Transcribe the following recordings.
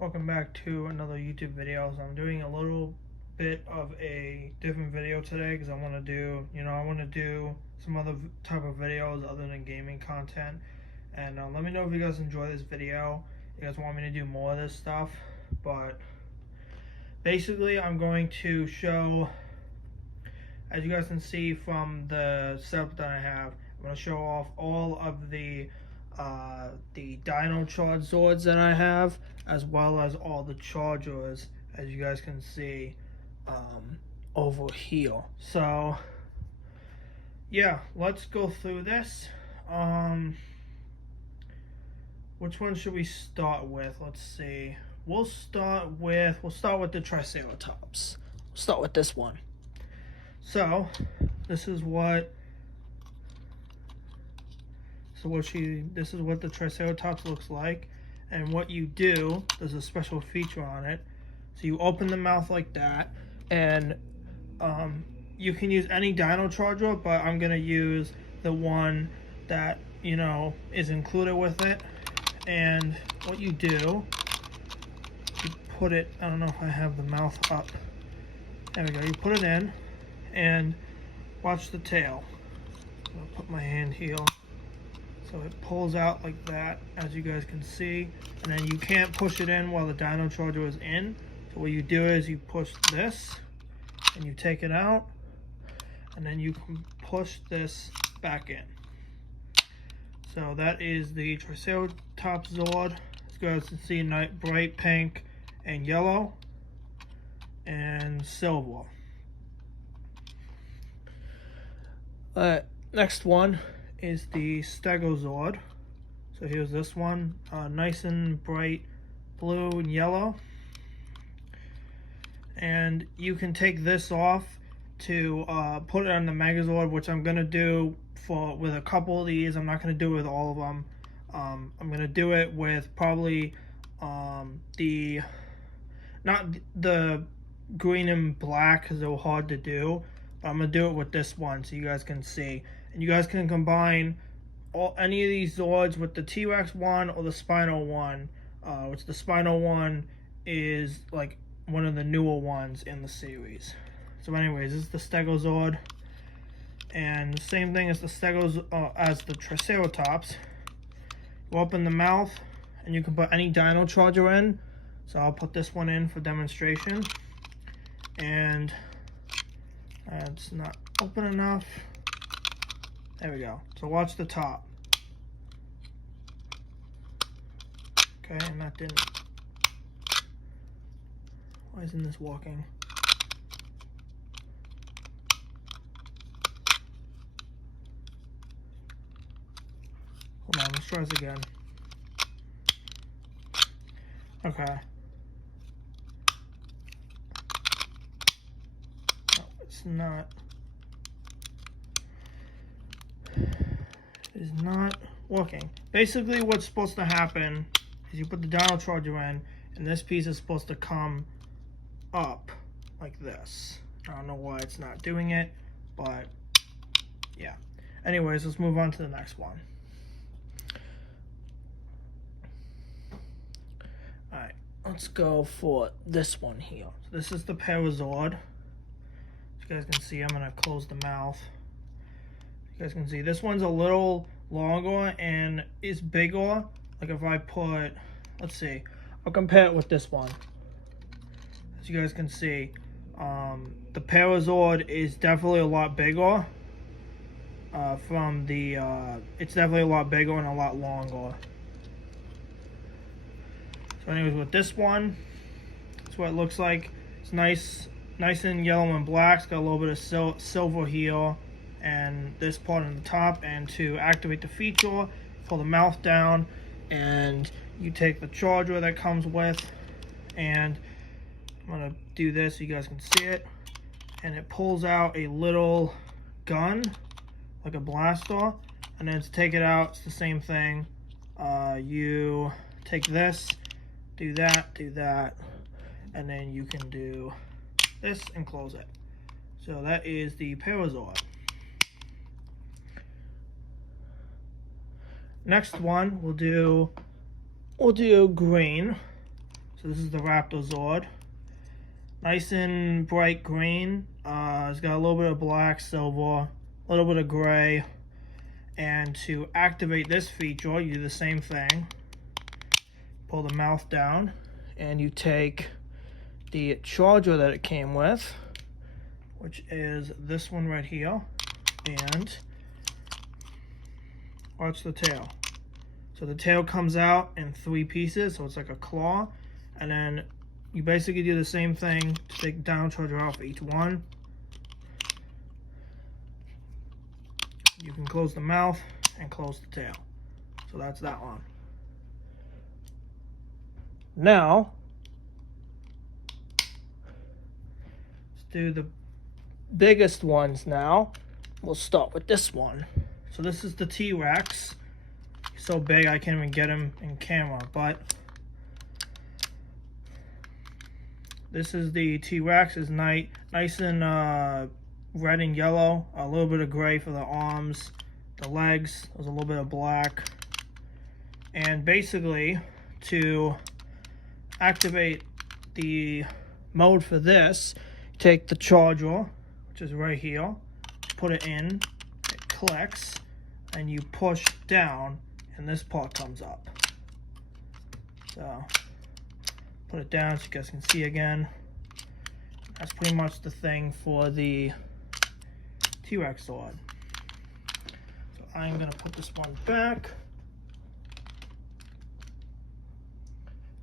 Welcome back to another YouTube video. So I'm doing a little bit of a different video today because I want to do some other type of videos other than gaming content. And let me know if you guys enjoy this video. You guys want me to do more of this stuff. But basically I'm going to show, as you guys can see from the setup that I have, I'm going to show off all of the Dino charge Zords that I have, as well as all the chargers, as you guys can see over here. So yeah, let's go through this. Which one should we start with? Let's see. We'll start with the Triceratops. We'll start with this one. So this is what the Triceratops looks like. And what you do, there's a special feature on it. So you open the mouth like that, and you can use any Dino charger, but I'm gonna use the one that is included with it. And what you do, you put it, I don't know if I have the mouth up. There we go. You put it in, and watch the tail. I'll put my hand here. So it pulls out like that, as you guys can see, and then you can't push it in while the Dino charger is in. So what you do is you push this, and you take it out, and then you can push this back in. So that is the Triceratops Zord. As you guys can see, bright pink and yellow and silver. Next one is the Megazord. So here's this one, nice and bright blue and yellow. And you can take this off to put it on the Megazord, which I'm gonna do with a couple of these. I'm not gonna do it with all of them. I'm gonna do it with probably not the green and black because they're hard to do, but I'm gonna do it with this one so you guys can see. And you guys can combine any of these Zords with the T-Rex one or the Spino one, which the Spino one is like one of the newer ones in the series. So anyways, this is the Megazord, and the same thing as the Triceratops. You open the mouth, and you can put any Dino charger in. So I'll put this one in for demonstration, and it's not open enough. There we go. So watch the top. Okay, and that didn't. Why isn't this walking? Hold on, let's try this again. Okay. No, it's not. It is not working. Basically, what's supposed to happen is you put the Dino charger in, and this piece is supposed to come up like this. I don't know why it's not doing it, but yeah. Anyways, let's move on to the next one. Alright, let's go for this one here. So this is the Megazord. As you guys can see, I'm going to close the mouth. You guys can see this one's a little longer and is bigger. Like if I put, let's see, I'll compare it with this one. As you guys can see, the Megazord is definitely a lot bigger. It's definitely a lot bigger and a lot longer. So anyways, with this one, that's what it looks like. It's nice and yellow and black. It's got a little bit of silver here and this part on the top. And to activate the feature, pull the mouth down, and you take the charger that comes with, and I'm gonna do this so you guys can see it, and it pulls out a little gun like a blaster. And then to take it out, it's the same thing. You take this, do that, and then you can do this and close it. So that is the Megazord. Next one, we'll do green. So this is the Raptor Zord. Nice and bright green. It's got a little bit of black, silver, a little bit of gray. And to activate this feature, you do the same thing. Pull the mouth down, and you take the charger that it came with, which is this one right here, and watch the tail. So the tail comes out in 3 pieces, so it's like a claw, and then you basically do the same thing to take the down charger off each one. You can close the mouth and close the tail. So that's that one. Now, let's do the biggest ones now. We'll start with this one. So this is the T-Rex. He's so big I can't even get him in camera, but this is the T-Rex. It's nice and red and yellow, a little bit of gray for the arms, the legs, there's a little bit of black. And basically, to activate the mode for this, take the charger, which is right here, put it in, it clicks, and you push down, and this part comes up. So, put it down so you guys can see again. That's pretty much the thing for the T-Rex Zord. So I'm going to put this one back.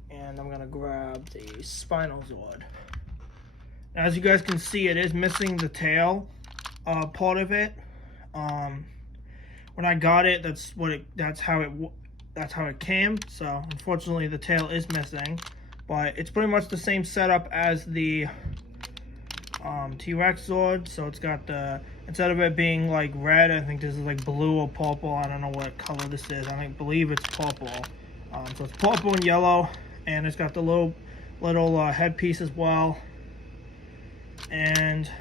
And I'm going to grab the Spinal Zord. Now, as you guys can see, it is missing the tail part of it. When I got it, that's how it came. So unfortunately, the tail is missing, but it's pretty much the same setup as the T-Rex Zord. So it's got the, instead of it being like red, I think this is like blue or purple. I don't know what color this is. I believe it's purple. So it's purple and yellow, and it's got the little headpiece as well. And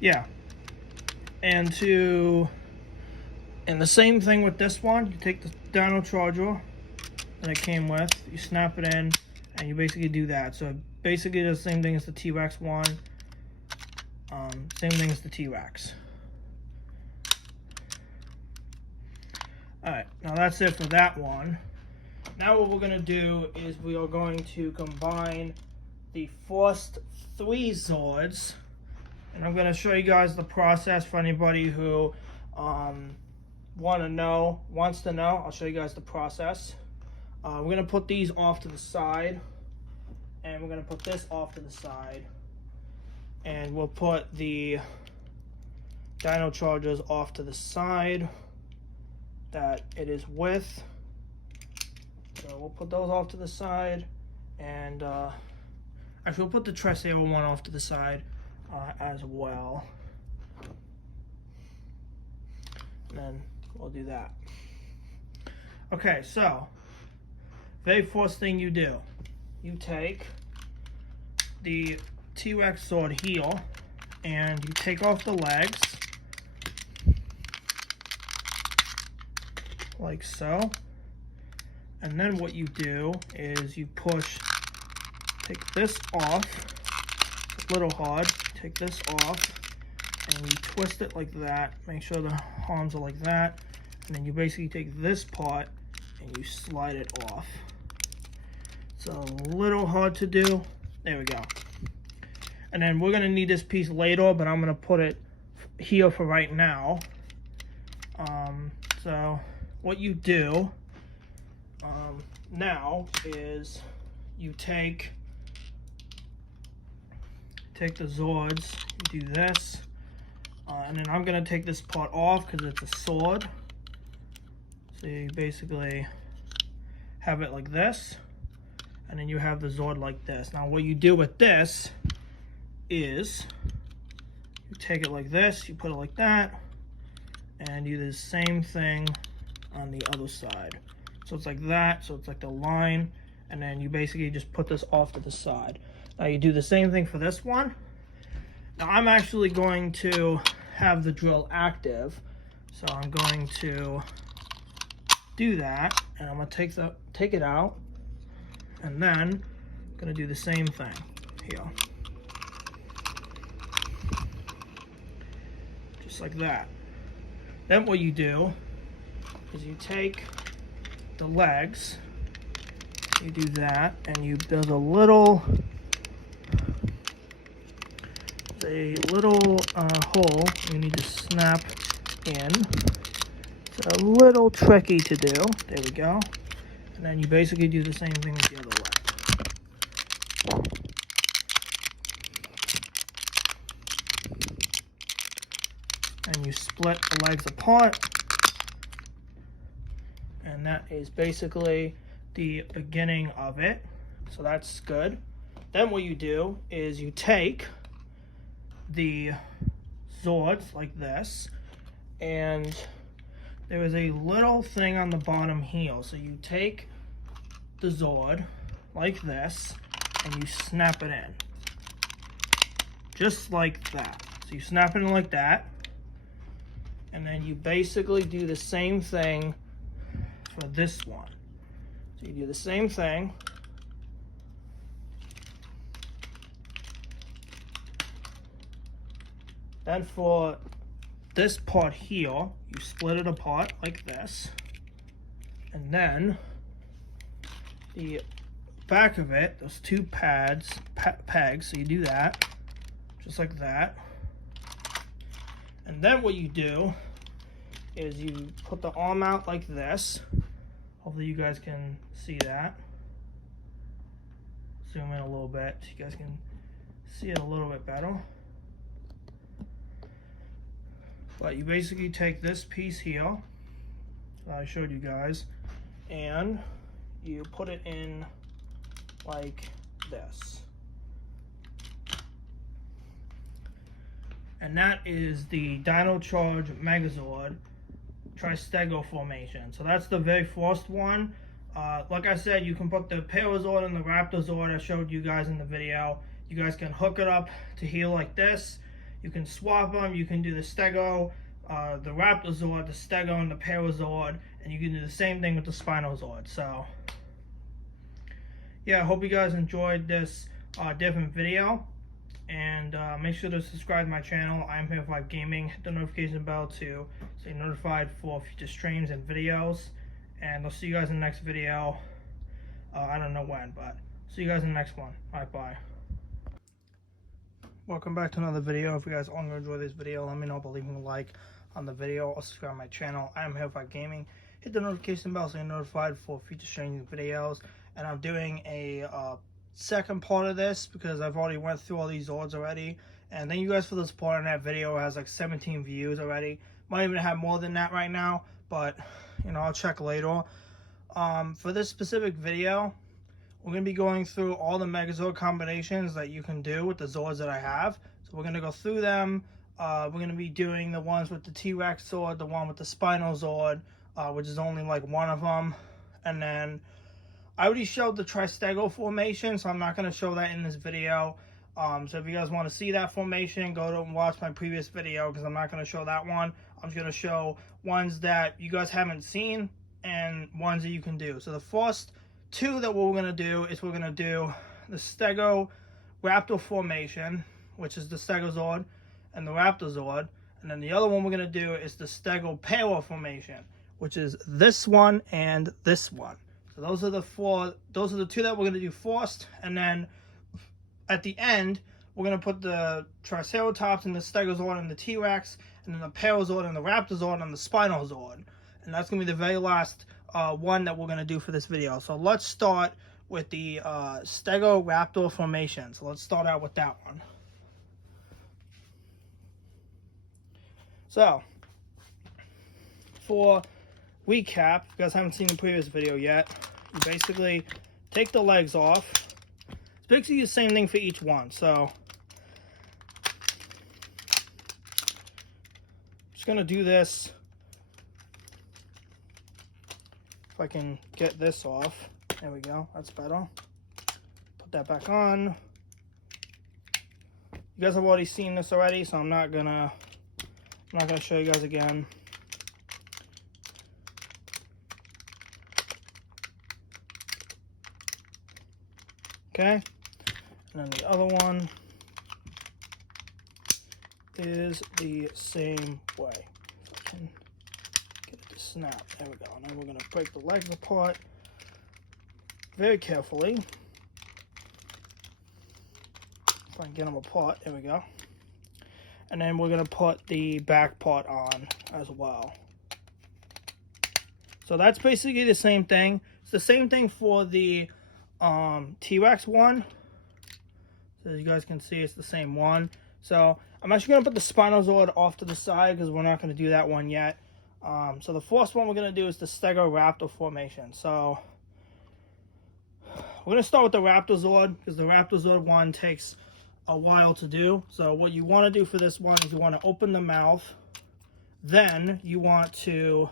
yeah, and the same thing with this one. You take the Dino charger that it came with, you snap it in, and you basically do that. So basically the same thing as the T-Rex one. Same thing as the T-Rex. Alright, now that's it for that one. Now what we're going to do is we are going to combine the first 3 Zords. And I'm going to show you guys the process for anybody who wants to know. I'll show you guys the process. We're going to put these off to the side. And we're going to put this off to the side. And we'll put the Dino chargers off to the side that it is with. So we'll put those off to the side. And actually, we'll put the Plesio one off to the side as well. And then we'll do that. Okay, so very first thing you do, you take the T-Rex Zord here and you take off the legs like so. And then what you do is you take this off. It's a little hard. Take this off and you twist it like that. Make sure the arms are like that. And then you basically take this part and you slide it off. It's a little hard to do. There we go. And then we're going to need this piece later, but I'm going to put it here for right now. So what you do now is you take the Zords, you do this, and then I'm going to take this part off because it's a sword. So you basically have it like this, and then you have the Zord like this. Now what you do with this is you take it like this, you put it like that, and you do the same thing on the other side. So it's like that, so it's like the line, and then you basically just put this off to the side. Now you do the same thing for this one. Now I'm actually going to have the drill active, so I'm going to do that, and I'm going to take it out, And then I'm gonna do the same thing here. Just like that. Then what you do is you take the legs, you do that, and there's a little hole you need to snap in. It's a little tricky to do. There we go. And then you basically do the same thing with the other leg. And you split the legs apart. And that is basically the beginning of it. So that's good. Then what you do is you take the Zords like this, and there is a little thing on the bottom heel. So you take the Zord like this and you snap it in. Just like that. So you snap it in like that, and then you basically do the same thing for this one. So you do the same thing. Then for this part here, you split it apart like this. And then the back of it, those two pegs, so you do that, just like that. And then what you do is you put the arm out like this. Hopefully you guys can see that. Zoom in a little bit so you guys can see it a little bit better. But you basically take this piece here that I showed you guys, and you put it in like this. And that is the Dino Charge Megazord Tristego formation. So that's the very first one. Like I said, you can put the Plesio Zord and the Raptor Zord I showed you guys in the video. You guys can hook it up to heal like this. You can swap them. You can do the Stego, the Raptor Zord, the Stego, and the Plesio Zord, and you can do the same thing with the Spino Zord. So yeah, I hope you guys enjoyed this different video, and make sure to subscribe to my channel. I'm here for gaming. Hit the notification bell to stay notified for future streams and videos, and I'll see you guys in the next video. I don't know when, but see you guys in the next one. All right, bye. Welcome back to another video. If you guys all enjoy this video, let me know by leaving a like on the video or subscribe to my channel. I am here for gaming. Hit the notification bell so you're notified for future streaming videos. And I'm doing a second part of this because I've already went through all these Zords already. And thank you guys for the support on that video. It has like 17 views already. Might even have more than that right now, but you know, I'll check later. For this specific video, we're going to be going through all the Megazord combinations that you can do with the Zords that I have. So we're going to go through them. We're going to be doing the ones with the T-Rex Zord, the one with the Spino Zord, which is only like one of them. And then I already showed the Tristego formation, so I'm not going to show that in this video. So if you guys want to see that formation, go to and watch my previous video because I'm not going to show that one. I'm just going to show ones that you guys haven't seen and ones that you can do. So the first two that we're going to do is we're going to do the Stego Raptor formation, which is the Stego Zord and the Raptor Zord. And then the other one we're going to do is the Stego Plesio formation, which is this one and this one. So those are the two that we're going to do first. And then at the end, we're going to put the Triceratops and the Stego Zord and the T-Rex, and then the Plesio Zord and the Raptor Zord and the Spino Zord. And that's going to be the very last one that we're going to do for this video. So let's start with the Stego Raptor formation. So let's start out with that one. So for recap, if you guys haven't seen the previous video yet, you basically take the legs off. It's basically the same thing for each one. So I'm just going to do this. If I can get this off. There we go. That's better. Put that back on. You guys have already seen this already, so I'm not gonna show you guys again. Okay, and then the other one is the same way. If I can get it to snap. There we go. Now we're going to break the legs apart very carefully. If I can get them apart, there we go. And then we're going to put the back part on as well. So that's basically the same thing. It's the same thing for the T-Rex one. So as you guys can see, it's the same one. So I'm actually going to put the Spinozord off to the side because we're not going to do that one yet. So the first one we're going to do is the Stegoraptor formation. So we're going to start with the Raptorzord because the Raptorzord one takes a while to do. So what you want to do for this one is you want to open the mouth. Then you want to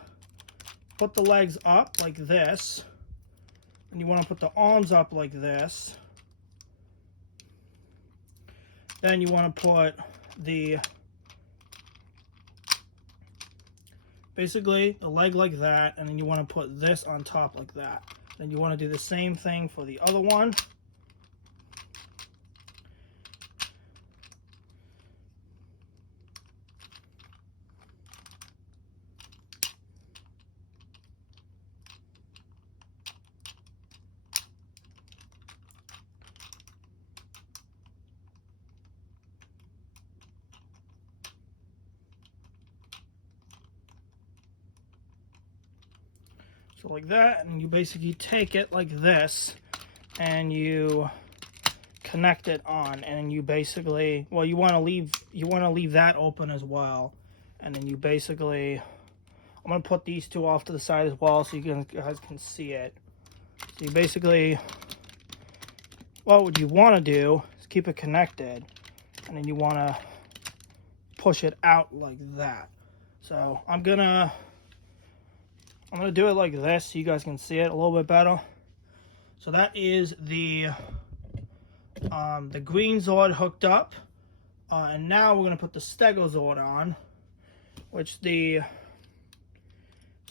put the legs up like this. And you want to put the arms up like this. Then you want to put the, basically the leg like that, and then you want to put this on top like that. Then you want to do the same thing for the other one. So like that, and you basically take it like this, and you connect it on, and you basically, well, you want to leave that open as well, and then you basically, I'm gonna put these two off to the side as well, so you guys can see it. So you basically, well, what you want to do is keep it connected, and then you want to push it out like that. So I'm gonna do it like this so you guys can see it a little bit better. So that is the green Zord hooked up. And now we're going to put the Stegozord on. Which the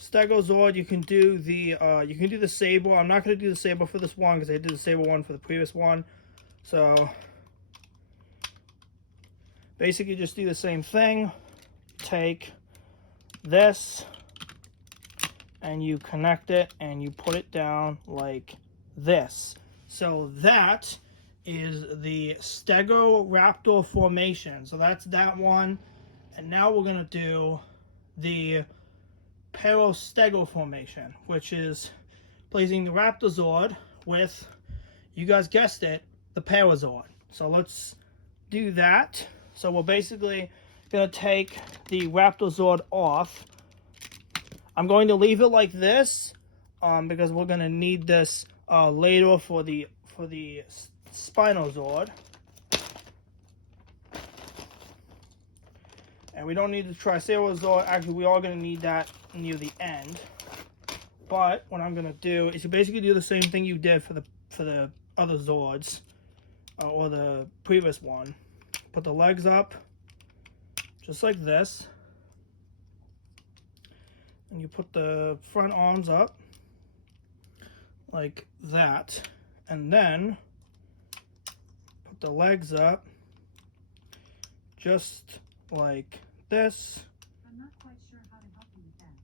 Stegozord, you can do the Saber. I'm not going to do the Saber for this one because I did the Saber one for the previous one. So basically just do the same thing. Take this, and you connect it and you put it down like this. So that is the Stegoraptor formation. So that's that one. And now we're going to do the Perostego formation, which is placing the Raptorzord with, you guys guessed it, the Perozord. So let's do that. So we're basically going to take the Raptorzord off. I'm going to leave it like this because we're going to need this later for the Spinozord. And we don't need the Triceratops. Actually, we are going to need that near the end. But what I'm going to do is you basically do the same thing you did for the other Zords or the previous one. Put the legs up just like this. And you put the front arms up like that, and then put the legs up just like this. I'm not quite sure how to help you with that.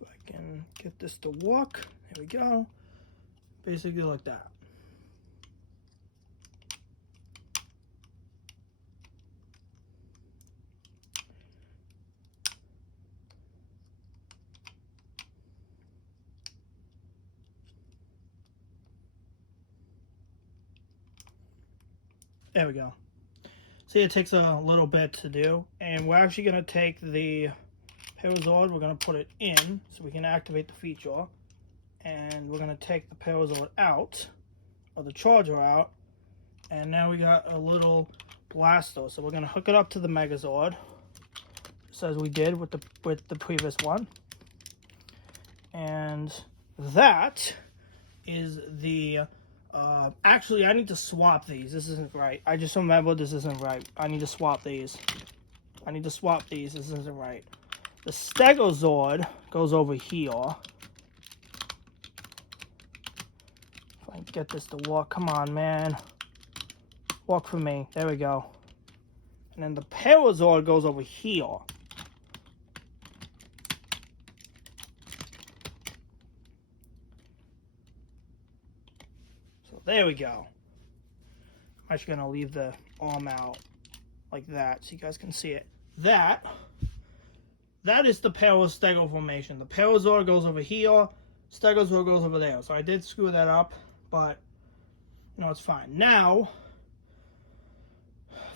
If I can get this to work, there we go. Basically like that. There we go. See, it takes a little bit to do, and we're actually going to take the Perozord, we're going to put it in so we can activate the feature, and we're going to take the Perozord out, or the charger out, and now we got a little blaster. So we're going to hook it up to the Megazord, just as we did with the previous one, and that is the actually, I need to swap these. This isn't right. I just remembered this isn't right. I need to swap these. This isn't right. The Megazord goes over here. If I can get this to walk. Come on, man. Walk for me. There we go. And then the Plesio goes over here. So there we go. I'm actually going to leave the arm out like that so you guys can see it. That is the Plesio formation. The Plesio goes over here. Megazord goes over there. So I did screw that up, but you know, it's fine. Now,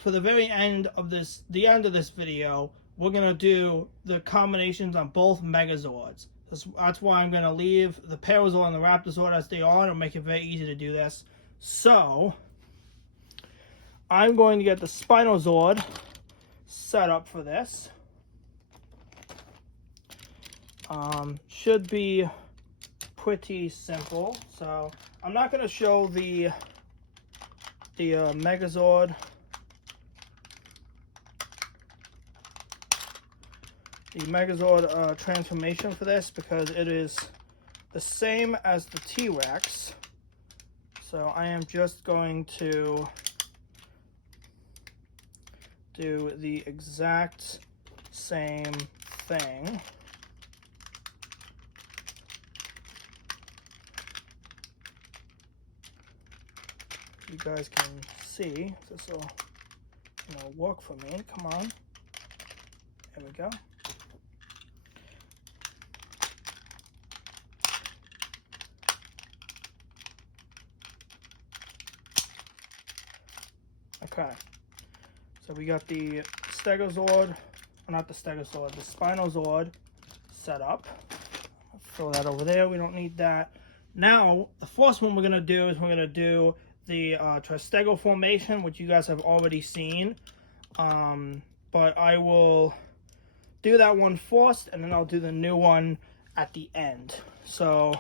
for the very end of this, video, we're gonna do the combinations on both Megazords. That's why I'm gonna leave the Plesio and the Raptorzord as they are. It'll make it very easy to do this. So, I'm going to get the Spinozord set up for this. Should be pretty simple. So I'm not going to show the Megazord, transformation for this because it is the same as the T-Rex. So I am just going to do the exact same thing. You guys can see, this will, you know, work for me. Come on. There we go. Okay. So we got the Megazord, or not the Megazord, the Spinozord set up. Throw that over there. We don't need that. Now, the first one we're going to do is we're going to do the Plesio formation, which you guys have already seen. But I will do that one first, and then I'll do the new one at the end. So,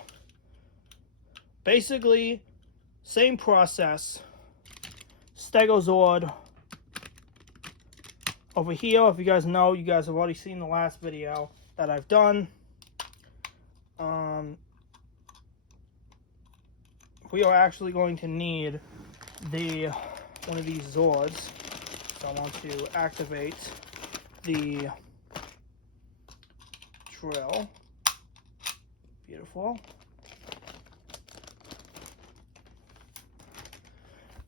basically, same process. Megazord over here. If you guys know, you guys have already seen the last video that I've done. We are actually going to need one of these Zords. So I want to activate the drill. Beautiful.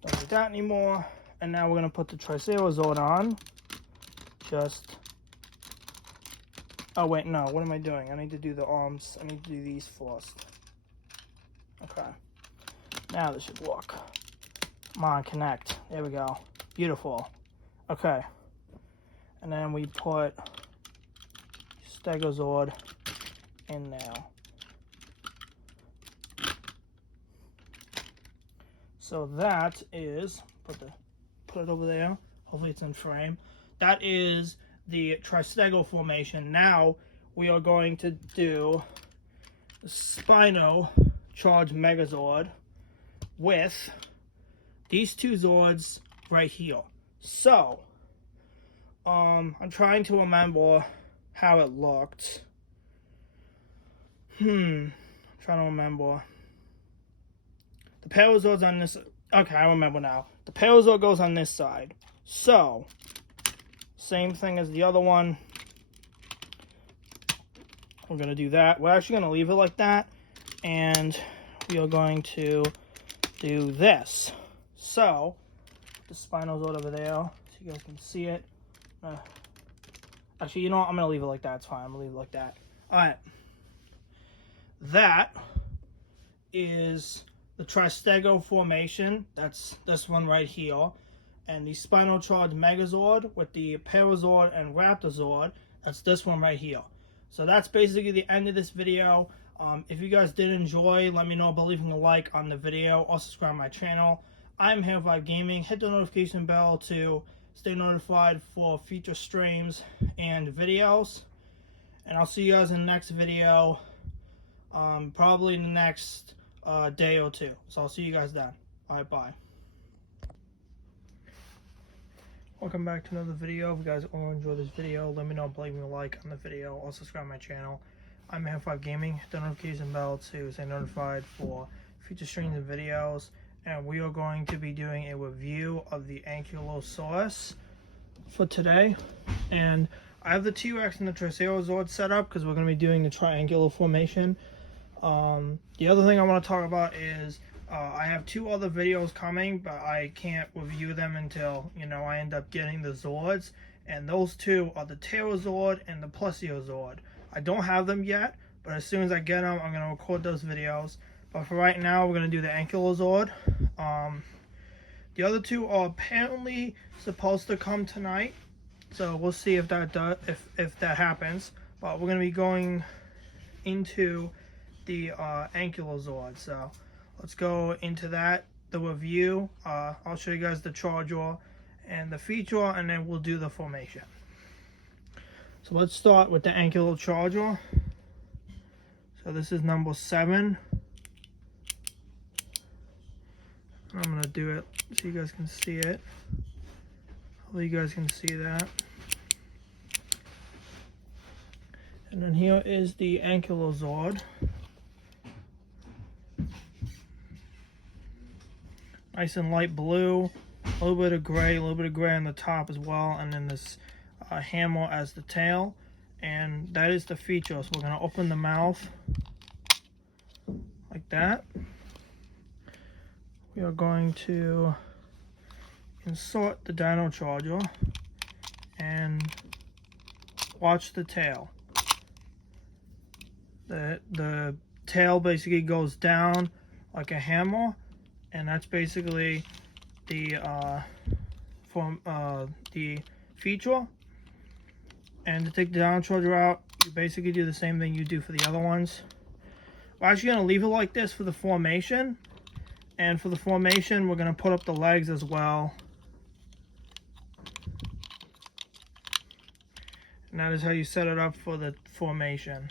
Don't need that anymore. And now we're going to put the Plesio Zord on. Oh wait, no, what am I doing? I need to do the arms. I need to do these first. Okay. Now this should work. Come on, connect. There we go. Beautiful. Okay. And then we put Megazord in there. So that is, put it over there. Hopefully it's in frame. That is the Plesio formation. Now we are going to do the Spino Charge Megazord with these two Zords right here. So, I'm trying to remember how it looked. I'm trying to remember. The Plesiozord's on this. Okay, I remember now. The Plesio goes on this side. So, same thing as the other one. We're going to do that. We're actually going to leave it like that. And we are going to do this. So, the Spinozord over there, so you guys can see it. Actually, you know what? I'm going to leave it like that. It's fine. I'm going to leave it like that. Alright. That is the Plesio formation. That's this one right here. And the Spino Charge Megazord with the Megazord and Raptorzord. That's this one right here. So that's basically the end of this video. If you guys did enjoy, let me know by leaving a like on the video or subscribe to my channel. I'm Hero5 Gaming. Hit the notification bell to stay notified for future streams and videos. And I'll see you guys in the next video, probably in the next day or two. So I'll see you guys then. Alright, bye. Welcome back to another video. If you guys all enjoy this video, let me know by leaving a like on the video or subscribe to my channel. I'm Megazord Gaming. Hit the notification bell to stay notified for future streams and videos. And we are going to be doing a review of the Ankulo Zord for today. And I have the T-Rex and the Plesio Zord set up because we're going to be doing the triangular formation. The other thing I want to talk about is I have two other videos coming, but I can't review them until, I end up getting the Zords. And those two are the Talon Zord and the Plesio Zord. I don't have them yet, but as soon as I get them, I'm going to record those videos. But for right now, we're going to do the Ankulo Zord. The other two are apparently supposed to come tonight, so we'll see if that if that happens. But we're going to be going into the Ankulo Zord, so let's go into that, the review. I'll show you guys the charger and the feature, and then we'll do the formation. So let's start with the Ankulo charger. So this is number 7. I'm going to do it so you guys can see it. Hopefully you guys can see that. And then here is the Ankulo Zord. Nice and light blue, a little bit of gray on the top as well, and then this hammer as the tail. And that is the feature. So we're going to open the mouth like that. We are going to insert the Dino charger and watch the tail. The tail basically goes down like a hammer, and that's basically the feature. And to take the Dino charger out, you basically do the same thing you do for the other ones. We're actually going to leave it like this for the formation. And for the formation, we're going to put up the legs as well. And that is how you set it up for the formation.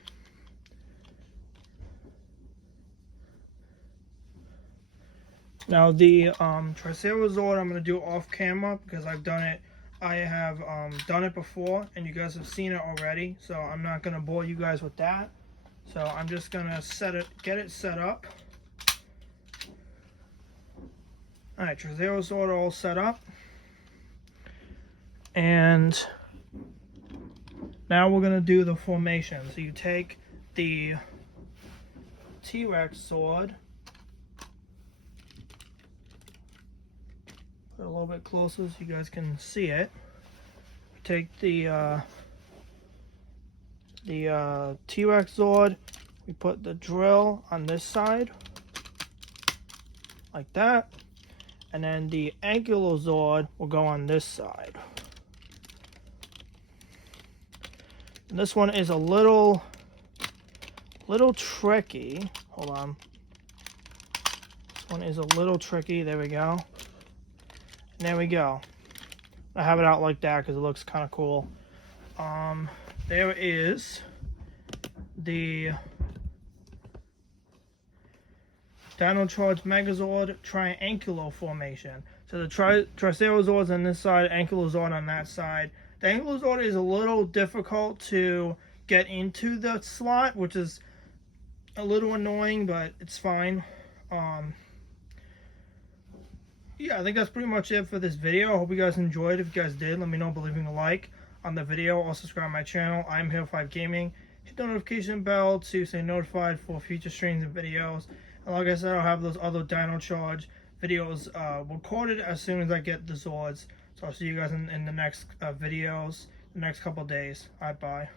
Now the Plesio Zord, I'm going to do off camera because I've done it. I have done it before, and you guys have seen it already. So I'm not going to bore you guys with that. So I'm just going to get it set up. Alright, Plesio Zord all set up. And now we're going to do the formation. So you take the T-Rex sword, put it a little bit closer so you guys can see it. Take the T-Rex Zord, we put the drill on this side, like that. And then the Ankulo Zord will go on this side. And this one is a little tricky. Hold on. This one is a little tricky. There we go. And there we go. I have it out like that because it looks kind of cool. There is the Dino Charge Megazord Triangular formation. So the Plesio Zord's on this side, Ankulo Zord on that side. The Ankulo Zord is a little difficult to get into the slot, which is a little annoying, but it's fine. Yeah, I think that's pretty much it for this video. I hope you guys enjoyed. If you guys did, let me know by leaving a like on the video or subscribe to my channel. I'm Megazord Gaming. Hit the notification bell to stay notified for future streams and videos. And like I said, I'll have those other Dino Charge videos recorded as soon as I get the Zords. So I'll see you guys in the next videos, the next couple days. Alright, bye.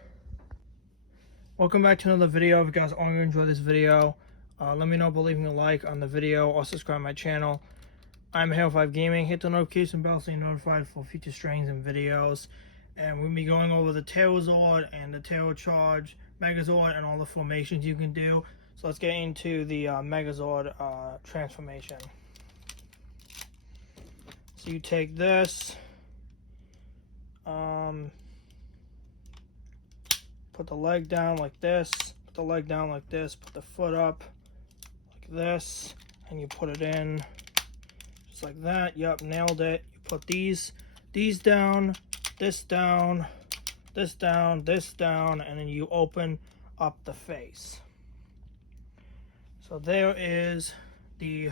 Welcome back to another video. If you guys are going to enjoy this video, let me know by leaving a like on the video or subscribe to my channel. I'm Megazord Gaming. Hit the notification bell so you're notified for future streams and videos. And we'll be going over the Talon Zord and the Talon Charge Megazord and all the formations you can do. So let's get into the Megazord transformation. So you take this, put the leg down like this, put the leg down like this, put the foot up like this, and you put it in just like that. Yep, nailed it. You put these these down, this down, this down, this down, and then you open up the face. So there is the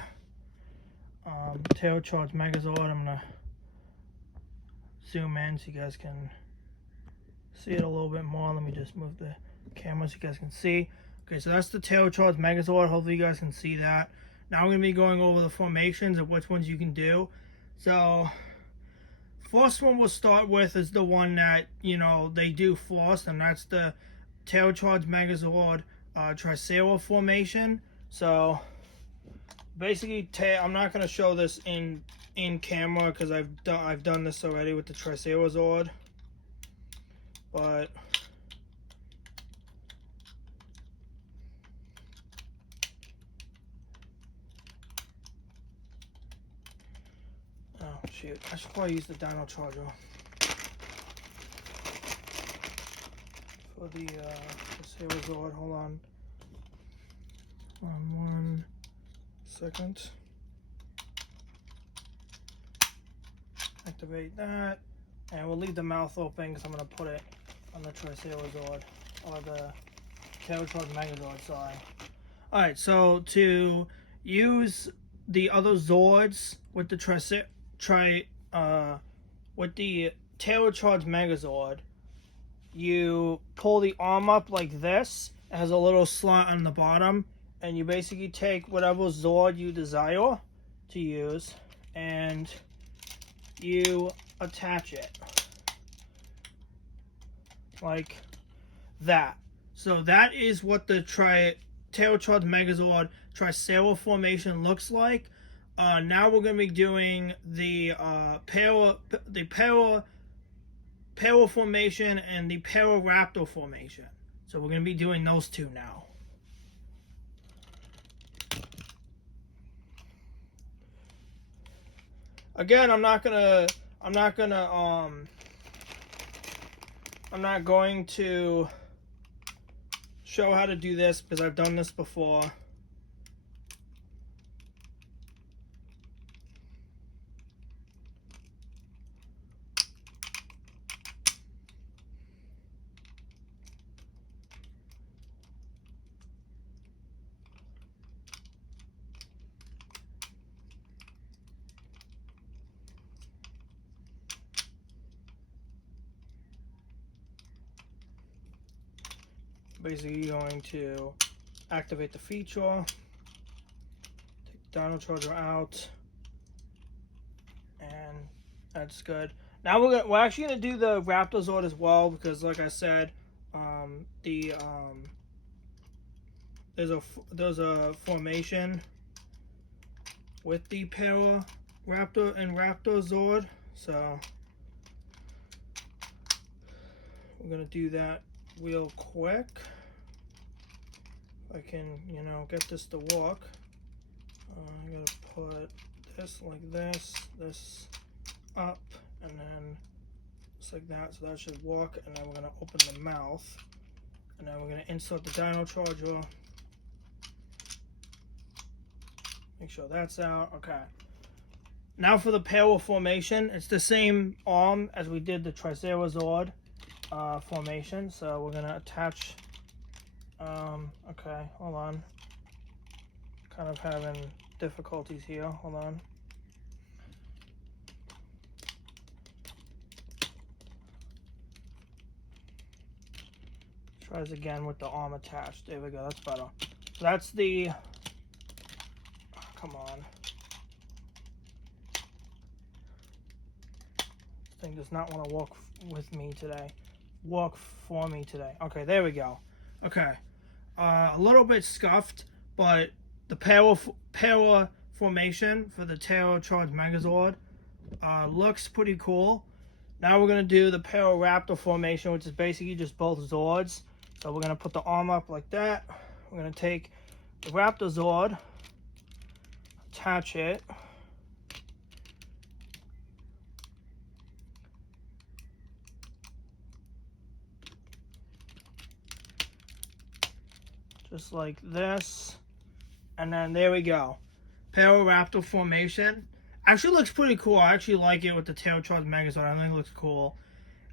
tail charge Megazord. I'm gonna zoom in so you guys can see it a little bit more. Let me just move the camera so you guys can see. Okay, so that's the tail charge Megazord. Hopefully you guys can see that. Now we're gonna be going over the formations and which ones you can do. So first one we'll start with is the one that, you know, they do first, and that's the tail charge Megazord Triceratops formation. So basically, I'm not gonna show this in camera because I've done this already with the Plesio Zord, but oh shoot, I should probably use the Dino charger for the Plesio Zord. Hold on. One second. Activate that, and we'll leave the mouth open because I'm going to put it on the Plesio Zord, or the tail charge Megazord, sorry. Alright, so to use the other Zords with the with the tail charge Megazord, you pull the arm up like this. It has a little slot on the bottom, and you basically take whatever Zord you desire to use, and you attach it like that. So that is what the tail charge Megazord Triceratops formation looks like. Now we're going to be doing the power formation and the Raptor formation. So we're going to be doing those two now. Again, I'm not going to show how to do this because I've done this before. Basically going to activate the feature, take the Dino charger out, and that's good. Now we're actually gonna do the Raptor Zord as well because, like I said, there's a formation with the Para Raptor and Raptor Zord, so we're gonna do that real quick. I can, you know, get this to work. I'm gonna put this like this up, and then just like that, so that should work. And then we're gonna open the mouth, and then we're gonna insert the Dino charger. Make sure that's out. Okay. Now for the Para formation, it's the same arm as we did the Triceratops Zord formation. So we're gonna attach. Okay, hold on. Kind of having difficulties here. Hold on. Try this again with the arm attached. There we go. That's better. So that's the. Oh, come on. This thing does not want to work with me today. Work for me today. Okay, there we go. Okay. A little bit scuffed, but the power formation for the tail charge Megazord looks pretty cool. Now we're going to do the Para Raptor formation, which is basically just both Zords. So we're going to put the arm up like that. We're going to take the Raptor Zord, attach it. Just like this. And then there we go. Para Raptor formation. Actually looks pretty cool. I actually like it with the tail charge Megazord. I think it looks cool.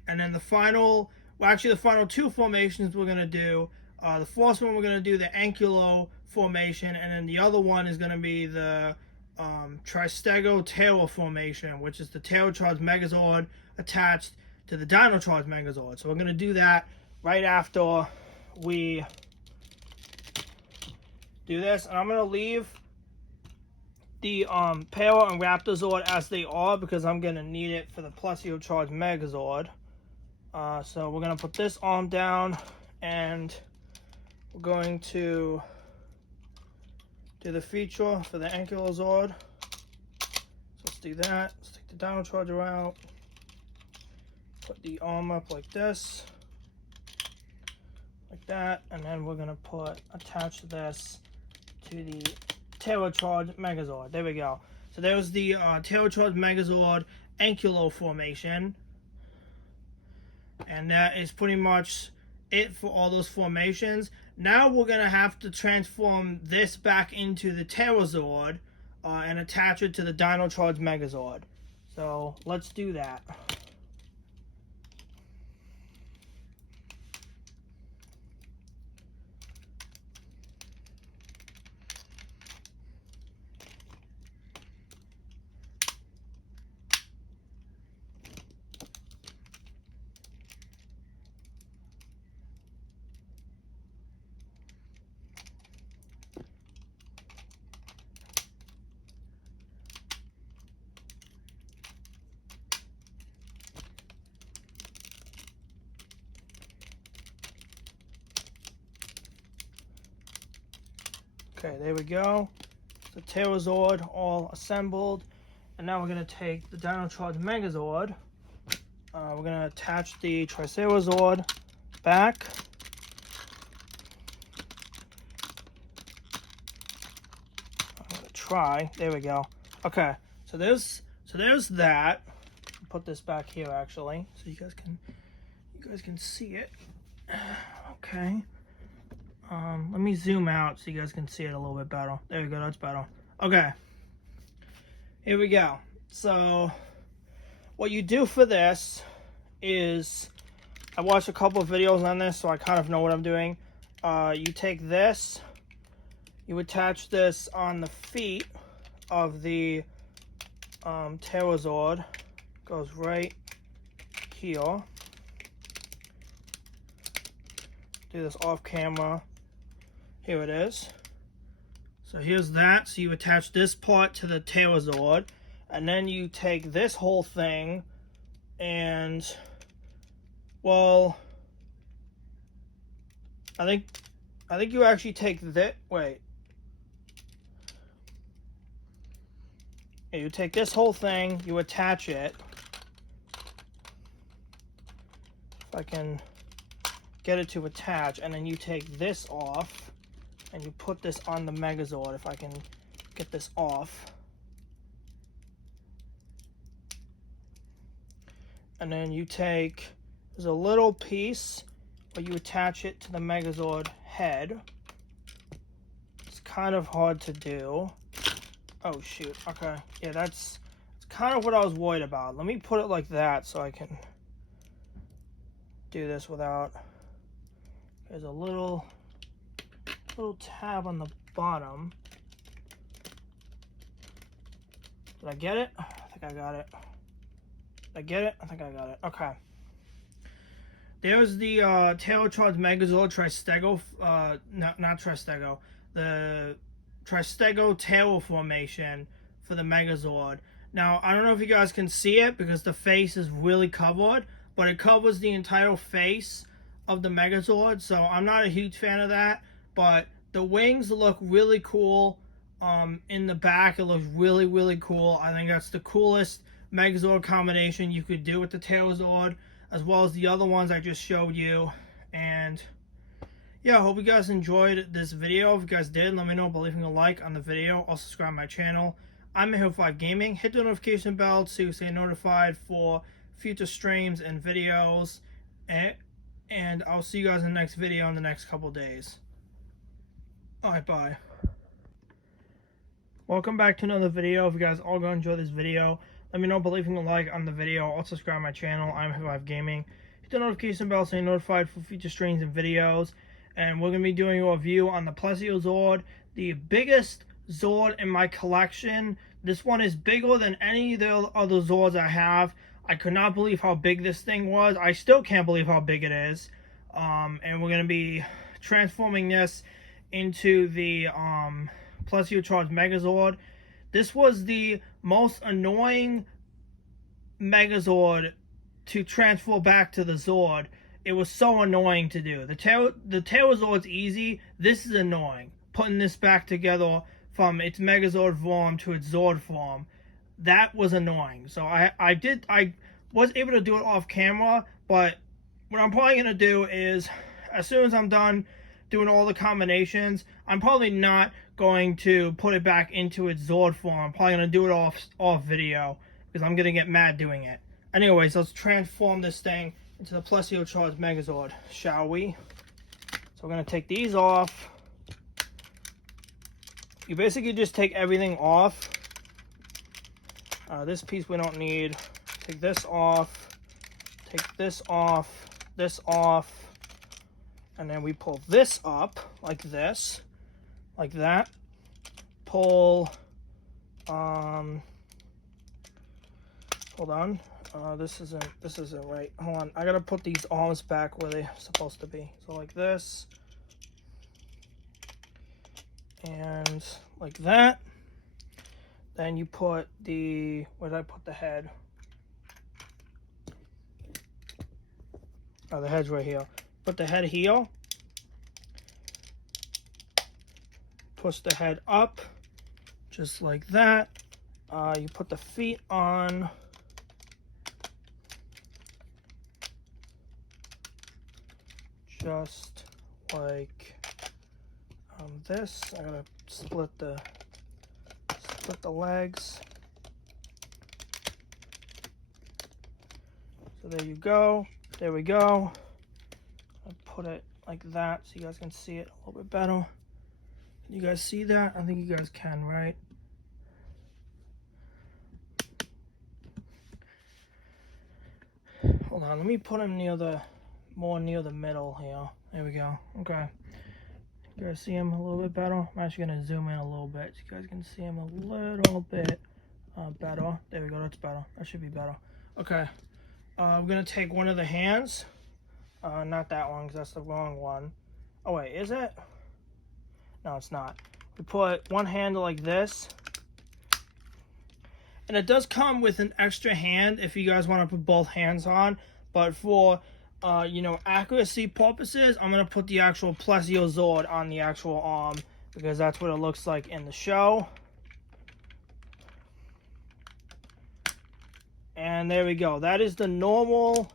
And then the final, well, actually the final two formations we're gonna do. The first one we're gonna do the Ankulo formation, and then the other one is gonna be the Tristego Tail formation, which is the tail charge Megazord attached to the Dino charge Megazord. So we're gonna do that right after we do this, and I'm gonna leave the Para and Raptor Zord as they are because I'm gonna need it for the Plesio charge Megazord. So we're gonna put this arm down, and we're going to do the feature for the Ankulo Zord. So let's do that. Let's take the Dino Charger out. Put the arm up like this, like that, and then we're gonna attach this to the Tail Charge Megazord. There we go. So there's the Tail Charge Megazord Ankulo formation. And that is pretty much it for all those formations. Now we're going to have to transform this back into the Megazord and attach it to the Dino Charge Megazord. So let's do that. Okay, there we go. The Megazord all assembled. And now we're going to take the Dino Charge Megazord. We're going to attach the Plesio Zord back. I'm going to try. There we go. Okay, so there's that. I'll put this back here actually, so you guys can see it. Okay. Let me zoom out so you guys can see it a little bit better. There we go, that's better. Okay. Here we go. So, what you do for this is, I watched a couple of videos on this, so I kind of know what I'm doing. You take this, you attach this on the feet of the Megazord. Goes right here. Do this off camera. Here it is. So here's that. So you attach this part to the Megazord, and then you take this whole thing and, well, I think you actually take that. Wait. Yeah, you take this whole thing, you attach it. If I can get it to attach, and then you take this off and you put this on the Megazord. If I can get this off, and then you take, there's a little piece where you attach it to the Megazord head. It's kind of hard to do. Oh shoot, okay, yeah, that's kind of what I was worried about. Let me put it like that so I can do this without. There's a little tab on the bottom. Did I get it? I think I got it. Did I get it? I think I got it. Okay. There's the Tail Charge Megazord Tristego, not Tristego, the Tristego Tail formation for the Megazord. Now, I don't know if you guys can see it because the face is really covered, but it covers the entire face of the Megazord, so I'm not a huge fan of that, but the wings look really cool. In the back, it looks really, really cool. I think that's the coolest Megazord combination you could do with the Megazord, as well as the other ones I just showed you. And yeah, I hope you guys enjoyed this video. If you guys did, let me know by leaving a like on the video. Also, subscribe to my channel. I'm Megahero5 Gaming. Hit the notification bell to stay notified for future streams and videos. And I'll see you guys in the next video in the next couple days. Alright, bye. Welcome back to another video. If you guys all gonna enjoy this video, let me know by leaving a like on the video. Also subscribe to my channel. I'm Hive Gaming. Hit the notification bell so you're notified for future streams and videos. And we're gonna be doing a review on the Plesio Zord, the biggest Zord in my collection. This one is bigger than any of the other Zords I have. I could not believe how big this thing was. I still can't believe how big it is. And we're gonna be transforming this into the Plesio Zord Megazord. This was the most annoying Megazord to transfer back to the Zord. It was so annoying to do. The Zord's easy. This is annoying. Putting this back together from its Megazord form to its Zord form. That was annoying. So I was able to do it off camera, but what I'm probably going to do is, as soon as I'm done doing all the combinations, I'm probably not going to put it back into its Zord form. I'm probably going to do it off video, because I'm going to get mad doing it. Anyways, let's transform this thing into the Plesio Zord Megazord, shall we? So we're going to take these off. You basically just take everything off. This piece we don't need. Take this off. Take this off. This off. And then we pull this up like this. Like that. Pull. Hold on. This isn't right. Hold on. I gotta put these arms back where they're supposed to be. So like this. And like that. Then you put the, where did I put the head? Oh, the head's right here. Put the head here. Push the head up, just like that. You put the feet on. Just like this. I gotta split the legs. So there you go. There we go. I put it like that so you guys can see it a little bit better. Can you guys see that? I think you guys can, right? Hold on, let me put him more near the middle here. There we go. Okay. You guys see him a little bit better? I'm actually going to zoom in a little bit so you guys can see him a little bit better. There we go. That's better. That should be better. Okay. I'm going to take one of the hands. Not that one, because that's the wrong one. Oh, wait. Is it? No, it's not. We put one hand like this. And it does come with an extra hand if you guys want to put both hands on. But for accuracy purposes, I'm going to put the actual Plesio Zord on the actual arm, because that's what it looks like in the show. And there we go. That is the normal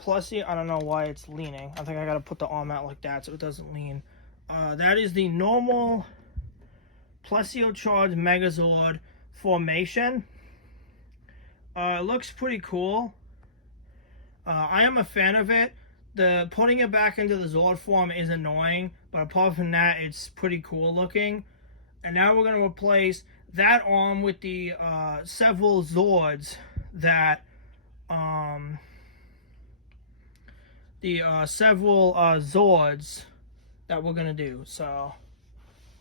Plesio. I don't know why it's leaning. I think I got to put the arm out like that so it doesn't lean. That is the normal Plesio Zord Megazord formation. It looks pretty cool. I am a fan of it. The putting it back into the Zord form is annoying, but apart from that, it's pretty cool looking. And now we're going to replace that arm with the several Zords that Zords that we're going to do. So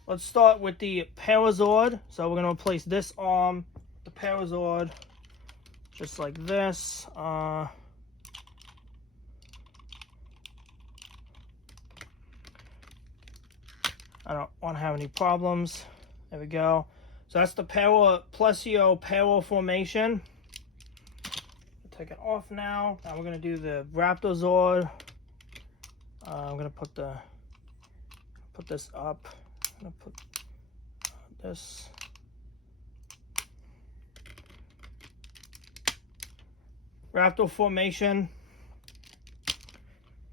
let's start with the Megazord. So we're going to replace this arm, the Megazord, just like this. I don't want to have any problems. There we go. So that's the Plesio Power formation. Take it off now. Now we're going to do the Raptor Zord. I'm going to put this up. I'm going to put this. Raptor formation.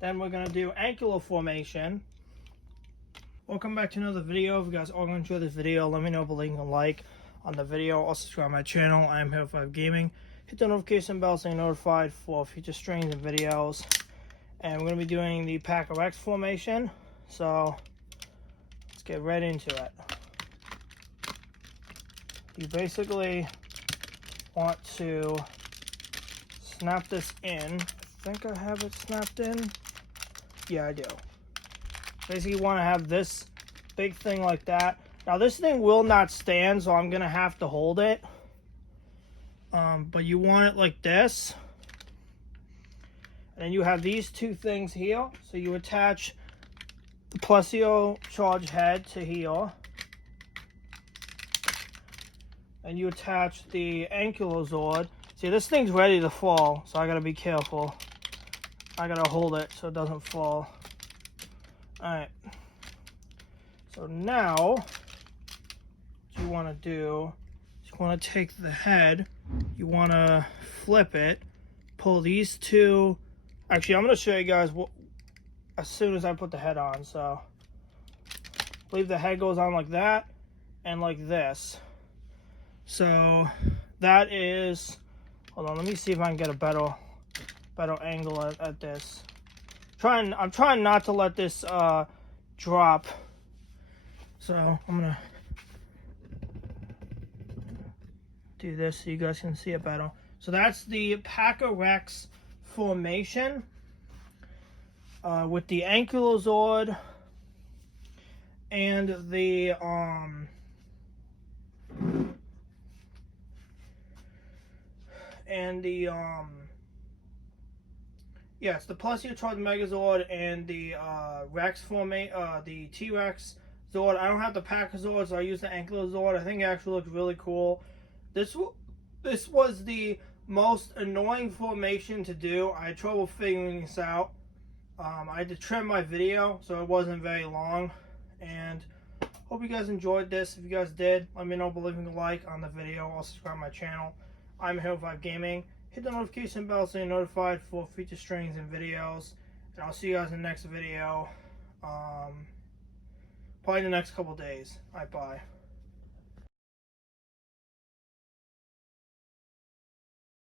Then we're going to do Ankulo formation. Welcome back to another video. If you guys are going to enjoy this video, let me know by leaving a like on the video. Also subscribe to my channel. I'm Hive Gaming. Hit the notification bell so you're notified for future streams and videos. And we're going to be doing the Packer X formation. So let's get right into it. You basically want to snap this in. I think I have it snapped in. Yeah, I do. Basically, you want to have this big thing like that. Now, this thing will not stand, so I'm going to have to hold it. But you want it like this. And then you have these two things here. So you attach the Plesio charge head to here. And you attach the Ankulo Zord. See, this thing's ready to fall, so I gotta be careful. I gotta hold it so it doesn't fall. Alright. So now, what you wanna do is you wanna take the head, you wanna flip it, pull these two. Actually, I'm gonna show you guys what as soon as I put the head on. So, I believe the head goes on like that and like this. So that is, hold on, let me see if I can get a better angle at this. I'm trying not to let this drop. So I'm gonna do this so you guys can see it better. So that's the Packer Rex formation with the Ankulo Zord and the yeah, it's the Plesio Zord Megazord and the Rex the T-Rex Zord. I don't have the Packer Zord, so I use the Ankulo Zord. I think it actually looks really cool. This was the most annoying formation to do. I had trouble figuring this out. I had to trim my video, so it wasn't very long. And hope you guys enjoyed this. If you guys did, let me know by leaving a like on the video or subscribe to my channel. I'm Hero5 Gaming. Hit the notification bell so you're notified for future streams and videos. And I'll see you guys in the next video. Probably in the next couple days. Alright, bye.